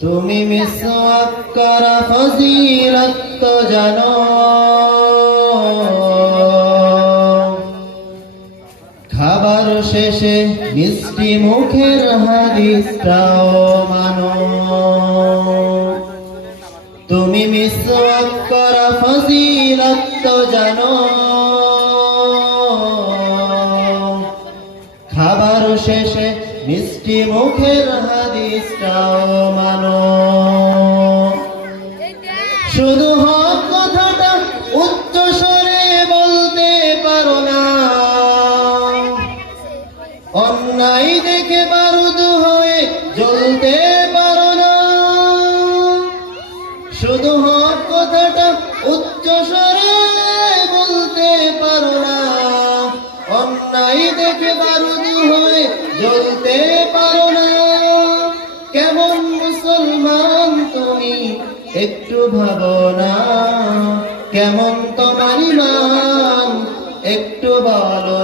তুমি মিসওয়াক করা ফজিলত তো জানো, খাবার শেষে মিষ্টি মুখের হাদিসটাও মানো। তুমি মিসওয়াক করা ফজিলত তো জানো, খাবার শেষে মিষ্টি মুখের হাদিসটাও মানো। শুধু হক কথাটা উচ্চ স্বরে বলতে পারো না, অন্যায় দেখে বারুদ হয়ে জ্বলতে পারো না। শুধু হক কথাটা উচ্চ স্বরে বলতে পারো না, অন্যায় দেখে বারুদ হয়ে জ্বলতে পারো না। কেমন মুসলমান তুমি একটু ভাবো না, কেমন তোমার ঈমান একটু বলো